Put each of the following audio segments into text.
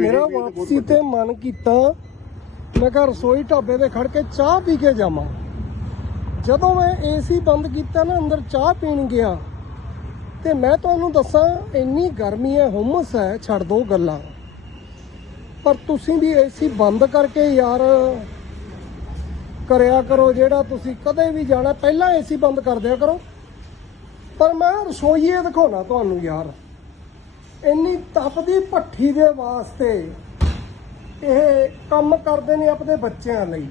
ਮੇਰਾ ਵਾਪਸੀ ਤੇ ਮਨ ਕੀਤਾ। ਮੈਂ ਕਿਹਾ ਰਸੋਈ ਢਾਬੇ ਤੇ ਖੜ ਕੇ ਚਾਹ ਪੀ ਕੇ ਜਾਵਾਂ। ਜਦੋਂ ਮੈਂ ਏਸੀ ਬੰਦ ਕੀਤਾ ਨਾ, ਅੰਦਰ ਚਾਹ ਪੀਣ ਗਿਆ। ਤੇ ਮੈਂ ਤੁਹਾਨੂੰ ਦੱਸਾਂ, ਇੰਨੀ ਗਰਮੀ ਹੈ, ਹੁਮਸ ਹੈ, ਛੱਡ ਦੋ ਗੱਲਾਂ। ਪਰ ਤੁਸੀਂ ਵੀ ਏਸੀ ਬੰਦ ਕਰਕੇ ਯਾਰ ਕਰਿਆ ਕਰੋ ਜਿਹੜਾ ਤੁਸੀਂ ਕਦੇ ਵੀ ਜਾਣਾ, ਪਹਿਲਾਂ ਏਸੀ ਬੰਦ ਕਰ ਦਿਆ ਕਰੋ। ਪਰ ਮੈਂ ਰਸੋਈਏ ਦਿਖਾਉਣਾ ਤੁਹਾਨੂੰ ਯਾਰ। ਇੰਨੀ ਤਪਦੀ ਭੱਠੀ ਦੇ ਵਾਸਤੇ ਇਹ ਕੰਮ ਕਰਦੇ ਨੇ ਆਪਣੇ ਬੱਚਿਆਂ ਲਈ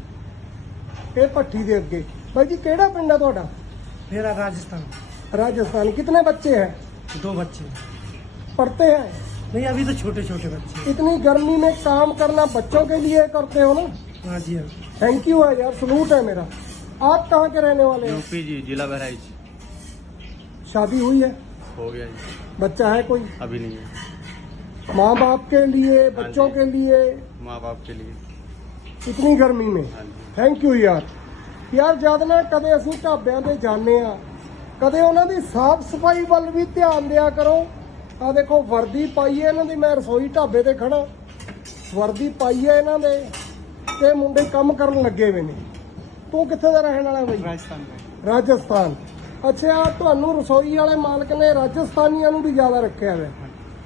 ਇਹ ਭੱਠੀ ਦੇ ਅੱਗੇ ਭਾਈ ਜੀ ਕਿਹੜਾ ਪਿੰਡ ਹੈ ਤੁਹਾਡਾ मेरा राजस्थान राजस्थान कितने बच्चे हैं दो बच्चे पढ़ते हैं नहीं अभी तो छोटे छोटे बच्चे इतनी गर्मी में काम करना बच्चों के लिए करते हो ना हाँ जी हाँ थैंक यू है यार सलूट है मेरा आप कहाँ के रहने वाले हैं यूपी जी जिला बहराइच शादी हुई है हो गया जी बच्चा है कोई अभी नहीं है माँ बाप के लिए बच्चों के लिए माँ बाप के लिए इतनी गर्मी में हाँ जी ਥੈਂਕ ਯੂ ਯਾਰ ਯਾਰ ਜਦ ਨਾ ਕਦੇ ਅਸੀਂ ਢਾਬਿਆਂ ਤੇ ਜਾਂਦੇ ਆ ਕਦੇ ਉਹਨਾਂ ਦੀ ਸਾਫ ਸਫਾਈ ਵੱਲ ਵੀ ਧਿਆਨ ਦਿਆ ਕਰੋ ਆ ਦੇਖੋ ਵਰਦੀ ਪਾਈ ਹੈ ਇਹਨਾਂ ਦੀ ਮੈਂ ਰਸੋਈ ਢਾਬੇ ਤੇ ਖੜਾ ਵਰਦੀ ਪਾਈ ਹੈ ਇਹਨਾਂ ਦੇ ਤੇ ਮੁੰਡੇ ਕੰਮ ਕਰਨ ਲੱਗੇ ਹੋਏ ਨੇ ਤੂੰ ਕਿੱਥੇ ਦਾ ਰਹਿਣ ਵਾਲਾ ਬਈ राजस्थान में ਰਾਜਸਥਾਨ ਅੱਛਾ ਤੁਹਾਨੂੰ ਰਸੋਈ ਵਾਲੇ ਮਾਲਕ ਨੇ ਰਾਜਸਥਾਨੀਆਂ ਨੂੰ ਵੀ ਜ਼ਿਆਦਾ ਰੱਖਿਆ ਹੋਇਆ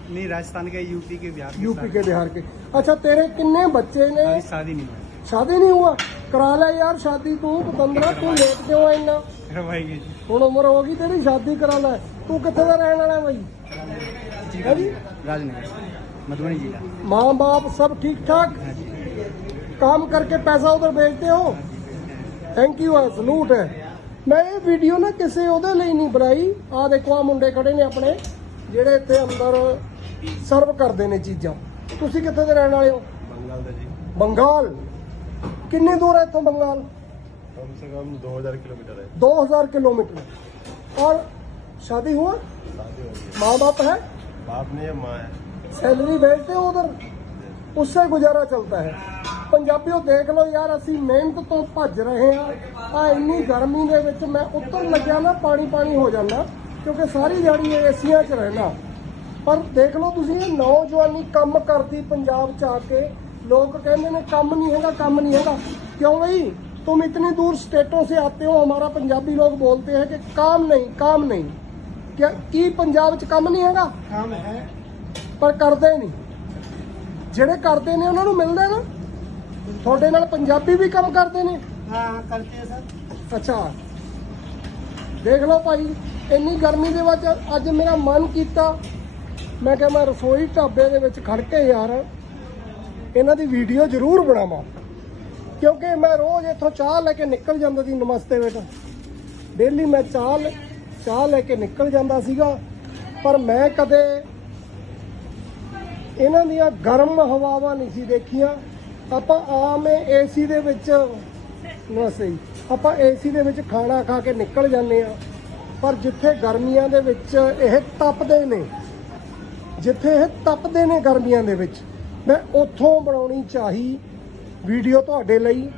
नहीं राजस्थान के यूपी के बिहार के यूपी के बिहार के अच्छा तेरे किन्ने बच्चे ने अभी शादी नहीं हुई शादी नहीं हुआ करा ले यार शादी तू पतंदरा तू लेट क्यों है इन्ना करवाएंगे जी ਹੁਣ ਉਮਰ ਹੋ ਗਈ ਤੇਰੀ ਸ਼ਾਦੀ ਕਰਾ ਲੈ ਤੂੰ ਕਿੱਥੇ ਦਾ ਰਹਿਣ ਵਾਲਾ ਬਈ ਹੈ ਜੀ राजनगर मधुबनी जिला माँ बाप सब ठीक ठाक हाँ जी काम करके पैसा उधर भेजते हो ਥੈਂਕ ਯੂ ਹੈ ਸਲੂਟ ਹੈ ਮੈਂ ਇਹ ਵੀਡੀਓ ਨਾ ਕਿਸੇ ਉਹਦੇ ਲਈ ਨਹੀਂ ਬਣਾਈ ਆ ਦੇਖੋ ਆ ਮੁੰਡੇ ਖੜੇ ਨੇ ਆਪਣੇ ਜਿਹੜੇ ਇੱਥੇ ਅੰਦਰ ਸਰਵ ਕਰਦੇ ਨੇ ਚੀਜ਼ਾਂ ਤੁਸੀਂ ਕਿੱਥੇ ਦੇ ਰਹਿਣ ਵਾਲੇ ਹੋ बंगाल था जी ਬੰਗਾਲ ਕਿੰਨੀ ਦੂਰ ਹੈ ਇੱਥੋਂ ਬੰਗਾਲ कम से कम 2000 किलोमीटर है 2000 किलोमीटर और शादी हुआ शादी हो गई माँ बाप है बाप नहीं है माँ है सैलरी भेजते हो उधर उससे गुजारा चलता है ਪੰਜਾਬੀਓ ਦੇਖ ਲਓ ਯਾਰ ਅਸੀਂ ਮਿਹਨਤ ਤੋਂ ਭੱਜ ਰਹੇ ਆ ਆ ਇੰਨੀ ਗਰਮੀ ਦੇ ਵਿੱਚ ਮੈਂ ਉੱਤਰ ਲੱਗਿਆ ਨਾ ਪਾਣੀ ਪਾਣੀ ਹੋ ਜਾਂਦਾ ਕਿਉਂਕਿ ਸਾਰੀ ਦਿਹਾੜੀ ਏਸੀਆਂ 'ਚ ਰਹਿਣਾ ਪਰ ਦੇਖ ਲਓ ਤੁਸੀਂ ਇਹ ਨੌਜਵਾਨੀ ਕੰਮ ਕਰਦੀ ਪੰਜਾਬ 'ਚ ਆ ਕੇ ਲੋਕ ਕਹਿੰਦੇ ਨੇ ਕੰਮ ਨਹੀਂ ਹੈਗਾ ਕੰਮ ਨਹੀਂ ਹੈਗਾ क्यों भाई तुम इतनी दूर स्टेटों से आते हो हमारा पंजाबी लोग बोलते हैं कि काम नहीं काम नहीं क्या की पंजाब च ਕੰਮ ਨਹੀਂ ਹੈਗਾ काम है ਪਰ ਕਰਦੇ ਨਹੀਂ ਜਿਹੜੇ ਕਰਦੇ ਨੇ ਉਹਨਾਂ ਨੂੰ ਮਿਲਦਾ ਨਾ ਤੁਹਾਡੇ ਨਾਲ ਪੰਜਾਬੀ ਵੀ ਕੰਮ ਕਰਦੇ ਨੇ हाँ करते हैं सर ਅੱਛਾ ਦੇਖ ਲਓ ਭਾਈ ਇੰਨੀ ਗਰਮੀ ਦੇ ਵਿੱਚ ਅੱਜ ਮੇਰਾ ਮਨ ਕੀਤਾ ਮੈਂ ਕਿਹਾ ਮੈਂ ਰਸੋਈ ਢਾਬੇ ਦੇ ਵਿੱਚ ਖੜ ਕੇ ਯਾਰ ਇਹਨਾਂ ਦੀ ਵੀਡੀਓ ਜ਼ਰੂਰ ਬਣਾਵਾਂ ਕਿਉਂਕਿ ਮੈਂ ਰੋਜ਼ ਇੱਥੋਂ ਚਾਹ ਲੈ ਕੇ ਨਿਕਲ ਜਾਂਦਾ ਸੀ ਨਮਸਤੇ ਬੇਟਾ ਡੇਲੀ ਮੈਂ ਚਾਹ ਲੈ- ਚਾਹ ਲੈ ਕੇ ਨਿਕਲ ਜਾਂਦਾ ਸੀਗਾ ਪਰ ਮੈਂ ਕਦੇ ਇਹਨਾਂ ਦੀਆਂ ਗਰਮ ਹਵਾਵਾਂ ਨਹੀਂ ਸੀ ਦੇਖੀਆਂ ਆਪਾਂ ਆਮ ਏਸੀ ਦੇ ਵਿੱਚ, ਨਾ ਸਹੀ, ਆਪਾਂ ਏਸੀ ਦੇ ਵਿੱਚ ਖਾਣਾ ਖਾ ਕੇ ਨਿਕਲ ਜਾਂਦੇ ਆ ਪਰ ਜਿੱਥੇ ਗਰਮੀਆਂ ਦੇ ਵਿੱਚ ਇਹ ਤਪਦੇ ਨੇ, ਜਿੱਥੇ ਇਹ ਤਪਦੇ ਨੇ ਗਰਮੀਆਂ ਦੇ ਵਿੱਚ, ਮੈਂ ਉੱਥੋਂ ਬਣਾਉਣੀ ਚਾਹੀ ਵੀਡੀਓ ਤੁਹਾਡੇ ਲਈ,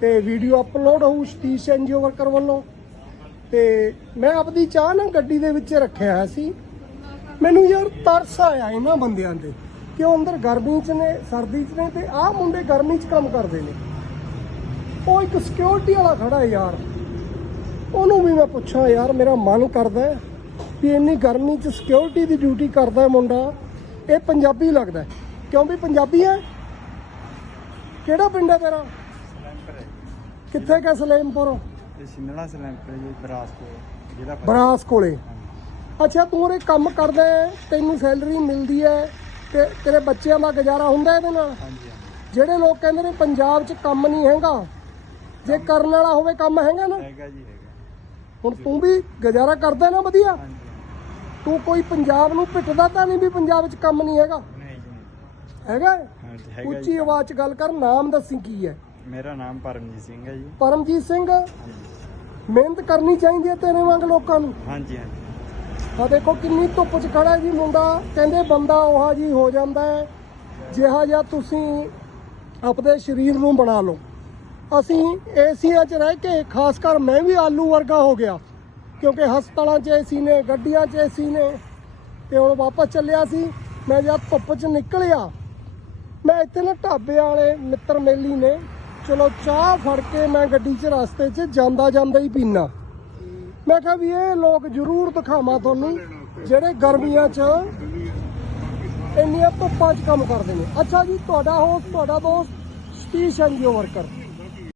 ਤੇ ਵੀਡੀਓ ਅਪਲੋਡ ਹੋਊ ਸਤੀਸ਼ ਐਨਜੀਓ ਵਰਕਰ ਵੱਲੋਂ, ਤੇ ਮੈਂ ਆਪਦੀ ਚਾਹ ਨਾ ਗੱਡੀ ਦੇ ਵਿੱਚ ਰੱਖਿਆ ਹੋਇਆ ਸੀ, ਮੈਨੂੰ ਯਾਰ ਤਰਸ ਆਇਆ ਇਹਨਾਂ ਬੰਦਿਆਂ ਤੇ। ਕਿ ਉਹ ਅੰਦਰ ਗਰਮੀ 'ਚ ਨੇ ਸਰਦੀ 'ਚ ਨੇ ਤੇ ਆਹ ਮੁੰਡੇ ਗਰਮੀ 'ਚ ਕੰਮ ਕਰਦੇ ਨੇ। ਉਹ ਇੱਕ ਸਿਕਿਉਰਿਟੀ ਵਾਲਾ ਖੜਾ ਯਾਰ। ਉਹਨੂੰ ਵੀ ਮੈਂ ਪੁੱਛਾਂ ਯਾਰ ਮੇਰਾ ਮਨ ਕਰਦਾ ਵੀ ਇੰਨੀ ਗਰਮੀ 'ਚ ਸਿਕਿਉਰਿਟੀ ਦੀ ਡਿਊਟੀ ਕਰਦਾ ਮੁੰਡਾ। ਇਹ ਪੰਜਾਬੀ ਲੱਗਦਾ ਕਿਉਂ ਵੀ ਪੰਜਾਬੀ ਹੈ? ਕਿਹੜਾ ਪਿੰਡ ਹੈ ਤੇਰਾ? ਕਿੱਥੇ ਕਾ ਸਲੇਮਪੁਰ? ਬਰਾਸ ਕੋਲੇ ਅੱਛਾ ਤੂੰ ਇਹ ਕੰਮ ਕਰਦਾ ਤੈਨੂੰ ਸੈਲਰੀ ਮਿਲਦੀ ਹੈ ਤੇਰੇ ਬੱਚਿਆਂ ਦਾ ਗੁਜ਼ਾਰਾ ਹੁੰਦਾ ਇਹਦੇ ਨਾਲ? ਹਾਂਜੀ ਜਿਹੜੇ ਲੋਕ ਕਹਿੰਦੇ ਨੇ ਪੰਜਾਬ 'ਚ ਕੰਮ ਨਹੀਂ ਹੈਗਾ ਜੇ ਕਰਨ ਵਾਲਾ ਹੋਵੇ ਕੰਮ ਹੈਗਾ ਨਾ? ਹੈਗਾ ਜੀ ਹੈਗਾ। ਹੁਣ ਤੂੰ ਵੀ ਗੁਜ਼ਾਰਾ ਕਰਦਾ ਨਾ ਵਧੀਆ। ਤੂੰ ਕੋਈ ਪੰਜਾਬ ਨੂੰ ਪਿੱਟਦਾ ਤਾਂ ਨਹੀਂ ਵੀ ਪੰਜਾਬ 'ਚ ਕੰਮ ਨਹੀਂ ਹੈਗਾ। ਹੈਗਾ? ਉੱਚੀ ਆਵਾਜ਼ 'ਚ ਗੱਲ ਕਰ ਨਾਮ ਦੱਸੀ ਕੀ ਹੈ? ਮੇਰਾ ਨਾਮ ਪਰਮਜੀਤ ਸਿੰਘ ਹੈ ਜੀ। ਪਰਮਜੀਤ ਸਿੰਘ। ਮਿਹਨਤ ਕਰਨੀ ਚਾਹੀਦੀ ਹੈ ਤੇਰੇ ਵਾਂਗ ਲੋਕਾਂ ਨੂੰ। ਹਾਂਜੀ ਹਾਂਜੀ। ਆ ਦੇਖੋ ਕਿੰਨੀ ਧੁੱਪ 'ਚ ਖੜਾ ਜੀ ਮੁੰਡਾ। ਕਹਿੰਦੇ ਬੰਦਾ ਉਹਾ ਜੀ ਹੋ ਜਾਂਦਾ ਹੈ। ਜਿਹਾ ਜਿਹਾ ਤੁਸੀਂ ਆਪਣੇ ਸਰੀਰ ਨੂੰ ਬਣਾ ਲਓ। ਅਸੀਂ ਏਸੀਆਂ 'ਚ ਰਹਿ ਕੇ, ਖਾਸ ਕਰ ਮੈਂ ਵੀ ਆਲੂ ਵਰਗਾ ਹੋ ਗਿਆ। ਕਿਉਂਕਿ ਹਸਪਤਾਲਾਂ 'ਚ ਏਸੀ ਨੇ, ਗੱਡੀਆਂ 'ਚ ਏਸੀ ਨੇ। ਤੇ ਹੁਣ ਵਾਪਸ ਚੱਲਿਆ ਸੀ। ਮੈਂ ਜਦ ਧੁੱਪ 'ਚ ਨਿਕਲਿਆ, ਮੈਂ ਇੱਥੇ ਨਾ ਢਾਬੇ ਵਾਲੇ ਮਿੱਤਰ ਮੇਲੀ ਨੇ, ਚਲੋ ਚਾਹ ਫੜ ਕੇ ਮੈਂ ਗੱਡੀ 'ਚ ਰਸਤੇ 'ਚ ਜਾਂਦਾ ਜਾਂਦਾ ਹੀ ਪੀਣਾ ਮੈਂ ਕਿਹਾ ਵੀ ਇਹ ਲੋਕ ਜ਼ਰੂਰ ਦਿਖਾਵਾਂ ਤੁਹਾਨੂੰ, ਜਿਹੜੇ ਗਰਮੀਆਂ 'ਚ ਇੰਨੀਆਂ ਧੁੱਪਾਂ 'ਚ ਕੰਮ ਕਰਦੇ ਨੇ। ਅੱਛਾ ਜੀ, ਤੁਹਾਡਾ ਹੋਸਟ ਤੁਹਾਡਾ ਦੋਸਤ ਸਤੀਸ਼ ਐਨਜੀਓ ਵਰਕਰ